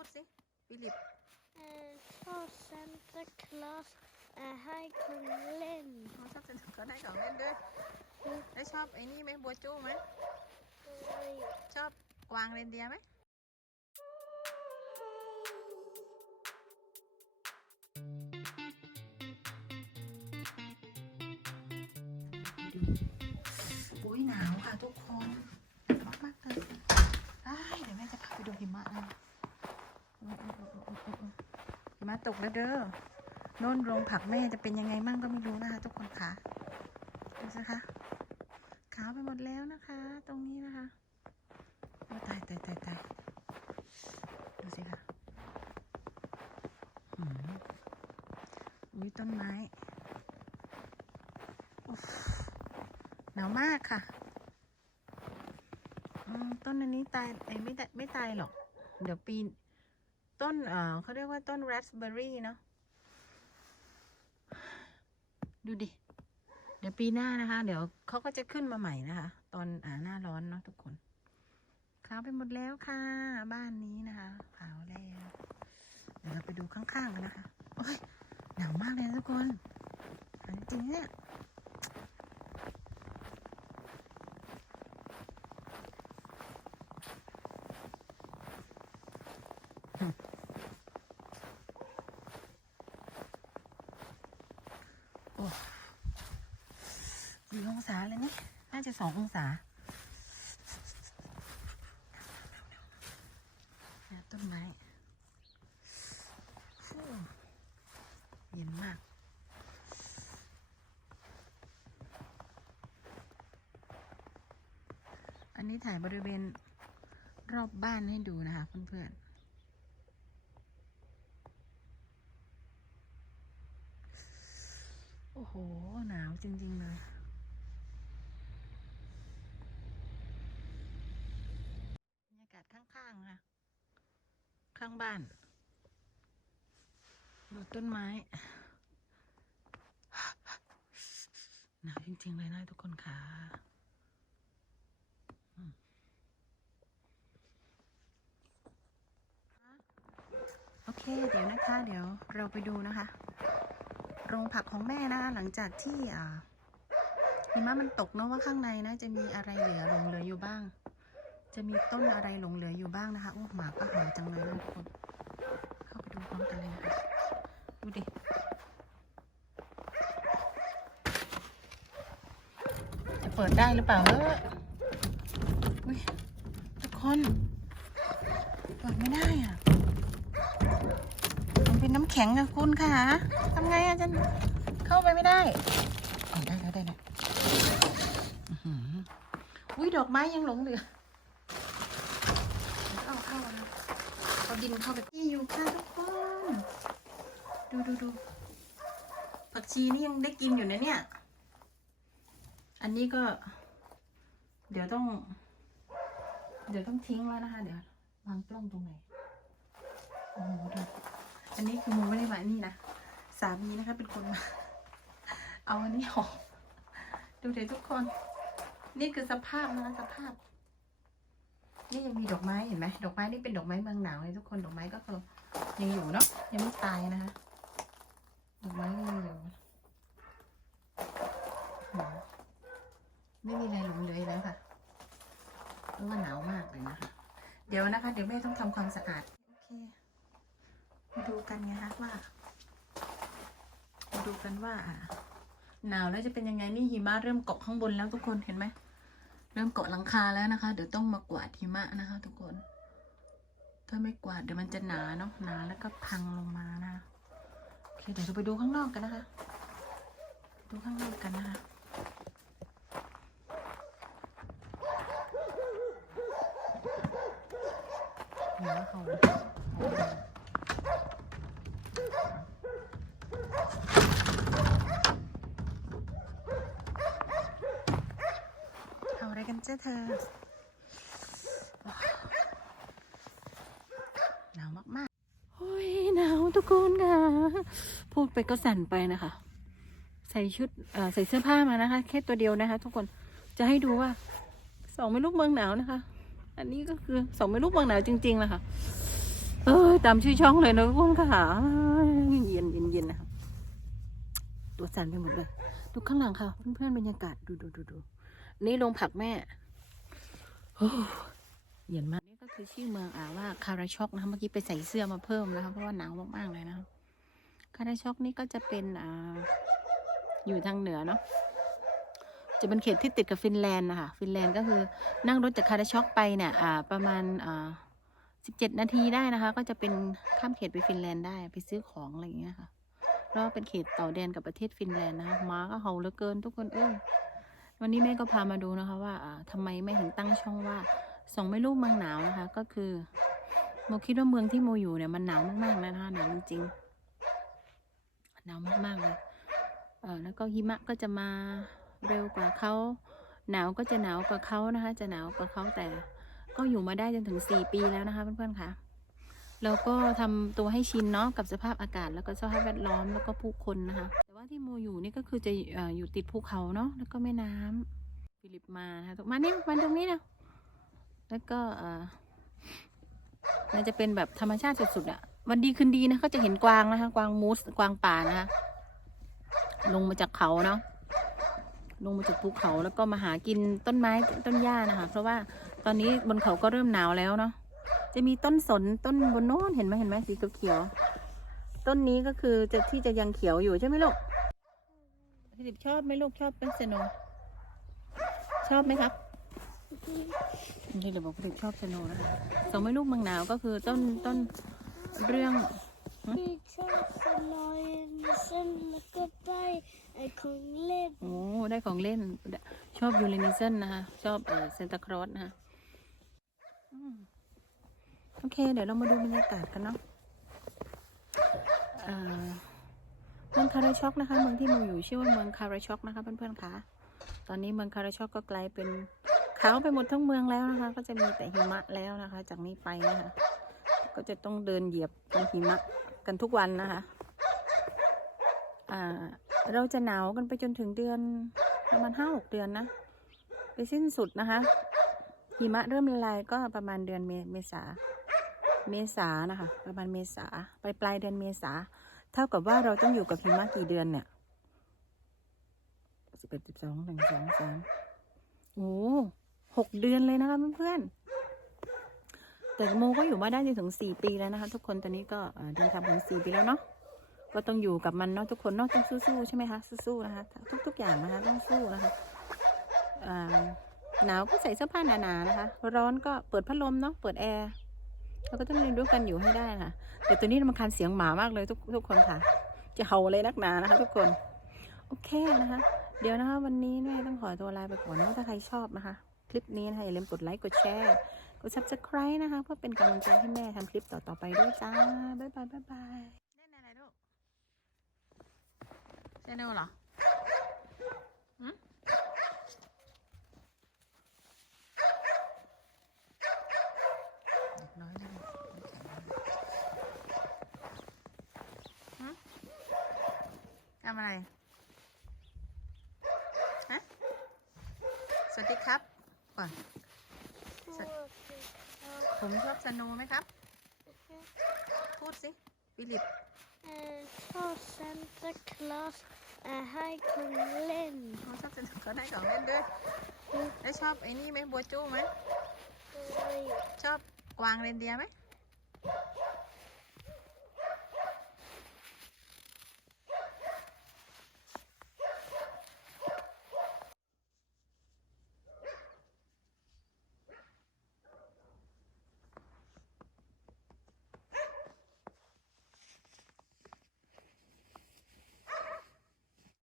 พูดสิฟิลิปเออชอบซานตาคลอสเอ่อให้คุณเล่นเขาชอบจะก็ได้ของเล่นด้วยแล้วชอบไอ้นี่ไหมบัวจู้ไหมเลยชอบกวางเรนเดียร์ไหมดูอุ้ยหนาวค่ะทุกคนมากมากๆเลยได้เดี๋ยวแม่จะพาไปดูหิมะนะอืมอืมอืมอืมอืมอืมหิ มะตกแล้วเด้อโน่นโรงผักแม่จะเป็นยังไงมั่งก็ไม่รู้นะคะทุกคนค่ะดูสิคะขาวไปหมดแล้วนะคะ ตรงนี้นะคะโอ้ตายตายตายตายดูสิคะอุ้ยต้นไม้หนาวมากค่ะต้นอันนี้ตายไอ้ยไม่ตายไม่ตายหรอก เดี๋ยวปีน ต้นเออเขาเรียกว่าต้นราสเบอร์รี่เนาะ ดูดิ เดี๋ยวปีหน้านะคะ เดี๋ยวเขาก็จะขึ้นมาใหม่นะคะ ตอนอ่าหน้าร้อนเนาะทุกคนขาวไปหมดแล้วค่ะ บ้านนี้นะคะขาวแล้วเดี๋ยวเราไปดูข้างๆกันนะคะ โอ้ยหนาวมากเลยทุกคนอันจริงเนี่ยหึโอ้กี่องศาเลย จะสององศาต้นไม้เย็นมากอันนี้ถ่ายบริเวณรอบบ้านให้ดูนะคะเพื่อนๆ โอ้โห หนาวจริง ๆ เลย บรรยากาศข้างๆค่ะ ข้างบ้าน ดูต้นไม้หนาวจริง ๆ เลยนะทุกคนค่ะโอเค เดี๋ยวนะคะ เดี๋ยวเราไปดูนะคะ โรงผักของแม่นะคะ หลังจากที่อ่าหิมะมันตกเนอะว่าข้างในนะ จะมีอะไรเหลือหลงเหลืออยู่บ้าง จะมีต้นอะไรหลงเหลืออยู่บ้างนะคะโอ้หมาก็หาจังเลยทุกคนเข้าไปดูพร้อมกันเลยนะคะดูดิจะเปิดได้หรือเปล่าเอออุ้ยทุกคนเปิดไม่ได้อะมันเป็นน้ำแข็งอะคุณค่ะทำไงอะจะเข้าไปไม่ได้อ๋อได้แล้วได้แล้วอื้อหืออุ้ยดอกไม้ยังหลงเหลือ เอาเข้านะเอา ดินเข้าไปที่อยู่ค่ะทุกคนดูดูดูผักชีนี่ยังได้กินอยู่นะเนี่ย อันนี้ก็ เดี๋ยวต้อง เดี๋ยวต้องทิ้งแล้วนะคะ เดี๋ยววางกล้องตรงไหนโอ้โหดูอันนี้คือมูไม่ได้มานี่นะสามีนะคะเป็นคนมาเอาอันนี้ออกดูเดี๋ยวทุกคน นี่คือสภาพนะคะสภาพ นี่ยังมีดอกไม้เห็นไหมดอกไม้นี่เป็นดอกไม้เมืองหนาวเลยทุกคนดอกไม้ก็คือยังอยู่เนาะยังไม่ตายนะคะดอกไม้ยังอยู่ไม่มีอะไรหลงเหลือแล้วค่ะเพราะว่าหนาวมากเลยนะคะ เดี๋ยวนะคะ เดี๋ยวแม่ต้องทำความสะอาดโอเคมาดูกันไงคะว่ามาดูกันว่าหนาวแล้วจะเป็นยังไงนี่หิมะเริ่มเกาะข้างบนแล้วทุกคนเห็นไหม เริ่มเกาะหลังคาแล้วนะคะ เดี๋ยวต้องมากวาดหิมะนะคะ ทุกคน ถ้าไม่กวาดเดี๋ยวมันจะหนาเนาะหนาแล้วก็พังลงมานะโอเคเดี๋ยวเราไปดูข้างนอกกันนะคะ ดูข้างนอกกันนะคะเดี๋ยวเขาทำอะไรกัน เจ้าเธอหนาวมากๆโอ้ยหนาวทุกคนค่ะ พูดไปก็สั่นไปนะคะ ใส่ชุดใส่เสื้อผ้ามานะคะ แค่ตัวเดียวนะคะ ทุกคนจะให้ดูว่าสองไม่ลูกเมืองหนาวนะคะ อันนี้ก็คือสองไม่ลูกเมืองหนาวจริงๆแหละคะเออตามชื่อช่องเลยนะทุกคนค่ะเย็นเย็นเย็นนะครับตัวสั่นไปหมดเลยดูข้างหลังค่ะ เพื่อนๆบรรยากาศดูดูดูดูนี่โรงผักแม่ เย็นมากนี่ก็คือชื่อเมืองอ่าว่าคาราช็อกนะเมื่อกี้ไปใส่เสื้อมาเพิ่มนะคะเพราะว่าหนาวมากๆเลยนะคาราช็อกนี่ก็จะเป็นอ่าอยู่ทางเหนือเนาะจะเป็นเขตที่ติดกับฟินแลนด์นะคะฟินแลนด์ก็คือนั่งรถจากคาราช็อกไปเนี่ยอ่าประมาณอ่าสิบเจ็ดนาทีได้นะคะ ก็จะเป็นข้ามเขตไปฟินแลนด์ได้ไปซื้อของอะไรอย่างเงี้ยค่ะเพราะว่าเป็นเขตต่อแดนกับประเทศฟินแลนด์นะคะหมาก็เห่าเหลือเกินทุกคนเอ้ย วันนี้แม่ก็พามาดูนะคะว่าอ่าทำไมแม่ถึงตั้งช่องว่าสองแม่ลูกเมืองหนาวนะคะ ก็คือโมคิดว่าเมืองที่โมอยู่เนี่ยมันหนาวมากๆนะคะหนาวจริงๆหนาวมากๆเลยเออแล้วก็หิมะก็จะมาเร็วกว่าเขาหนาวก็จะหนาวกว่าเขานะคะ จะหนาวกว่าเขาแต่ก็อยู่มาได้จนถึงสี่ปีแล้วนะคะเพื่อนๆค่ะแล้วก็ทำตัวให้ชินเนาะกับสภาพอากาศแล้วก็สภาพแวดล้อมแล้วก็ผู้คนนะคะ ว่าที่โมอยู่นี่ก็คือจะออยู่ติดภูเขาเนาะแล้วก็แม่น้ำฟิลิปมานะคะมาเนี่ยมาตรงนี้นะแล้วก็เอ่อมันจะเป็นแบบธรรมชาติสุดๆอะวันดีคืนดีนะก็จะเห็นกวางนะคะกวางมูสกวางป่านะคะลงมาจากเขาเนาะลงมาจากภูเขาแล้วก็มาหากินต้นไม้ต้นหญ้านะคะ เพราะว่าตอนนี้บนเขาก็เริ่มหนาวแล้วเนาะจะมีต้นสนต้นบนโน้นเห็นไหมเห็นไหมสีเขียวต้นนี้ก็คือจะที่จะยังเขียวอยู่ใช่ไหมลูก พี่ดิบชอบไหมลูกชอบเป็นสโนว์ชอบไหมครับพี่ดิบบอกพี่ดิบชอบสโนว์นะคะสองแม่ลูกเมืองหนาวก็คือต้นต้นเรื่องพี่ชอบสนอยเส้นแล้วก็ได้ไอ้ของเล่นโอ้ได้ของเล่น ชอบยูเรนิเซนนะคะชอบเออเซนตาครอสนะคะอืมโอเค เดี๋ยวเรามาดูบรรยากาศกันเนาะเอ่อเมืองคาราช็อกนะคะ เมืองที่มูอยู่ชื่อว่าเมืองคาราช็อกนะคะเพื่อนๆคะตอนนี้เมืองคาราช็อกก็กลายเป็นขาวไปหมดทั้งเมืองแล้วนะคะ ก็จะมีแต่หิมะแล้วนะคะ จากนี้ไปนะคะ ก็จะต้องเดินเหยียบตรงหิมะกันทุกวันนะคะอ่าเราจะหนาวกันไปจนถึงเดือนประมาณห้าหกเดือนนะ ไปสิ้นสุดนะคะ หิมะเริ่มละลายก็ประมาณเดือนเมเมษาเมษานะคะ ประมาณเมษาปลายปลายเดือนเมษา ท่ากับว่าเราต้องอยู่กับหิมะกี่เดือนเนี่ยสิบเอ็ดสิบสองหนึ่งสองสามโอ้หกเดือนเลยนะคะเพื่อนๆแต่โมก็อยู่มาได้จนถึงสี่ปีแล้วนะคะ ทุกคนตอนนี้ก็เดินทางถึงสี่ปีแล้วเนาะก็ต้องอยู่กับมันเนาะทุกคนเนาะต้องสู้ๆใช่ไหมคะสู้ๆนะคะทุกๆอย่างนะคะต้องสู้นะคะอ่าหนาวก็ใส่เสื้อผ้าหนาๆนะคะ ร้อนก็เปิดพัดลมเนาะเปิดแอร์ เราก็ต้องเรียนรู้กันอยู่ให้ได้ค่ะ แต่ตัวนี้มันคันเสียงหมามากเลยทุกทุกคนค่ะ จะเห่าเลยนักหนานะคะ ทุกคน โอเคนะคะ เดี๋ยวนะคะ วันนี้แม่ต้องขอตัวลาไปก่อนนะถ้าใครชอบนะคะ คลิปนี้นะคะอย่าลืมกดไลค์กดแชร์กด subscribe นะคะ เพื่อเป็นกำลังใจให้แม่ทำคลิปต่อๆไปด้วยจ้าบ๊ายบายบ๊ายบายเล่นอะไรลูกเซโนเหรอหืมเด็กน้อยเล่นหืมทำอะไร ฮะ สวัสดีครับก่อน พวก ผมชอบสโนว์ไหมครับ พูดสิฟิลิปเอ่อชอบซานตาคลอสแต่ให้ของเล่นเขาชอบสโนว์เขาได้ของเล่นด้วยแล้วชอบไอ้นี่ไหมบัวจู้ไหมเลยชอบกวางเรนเดียร์ไหมช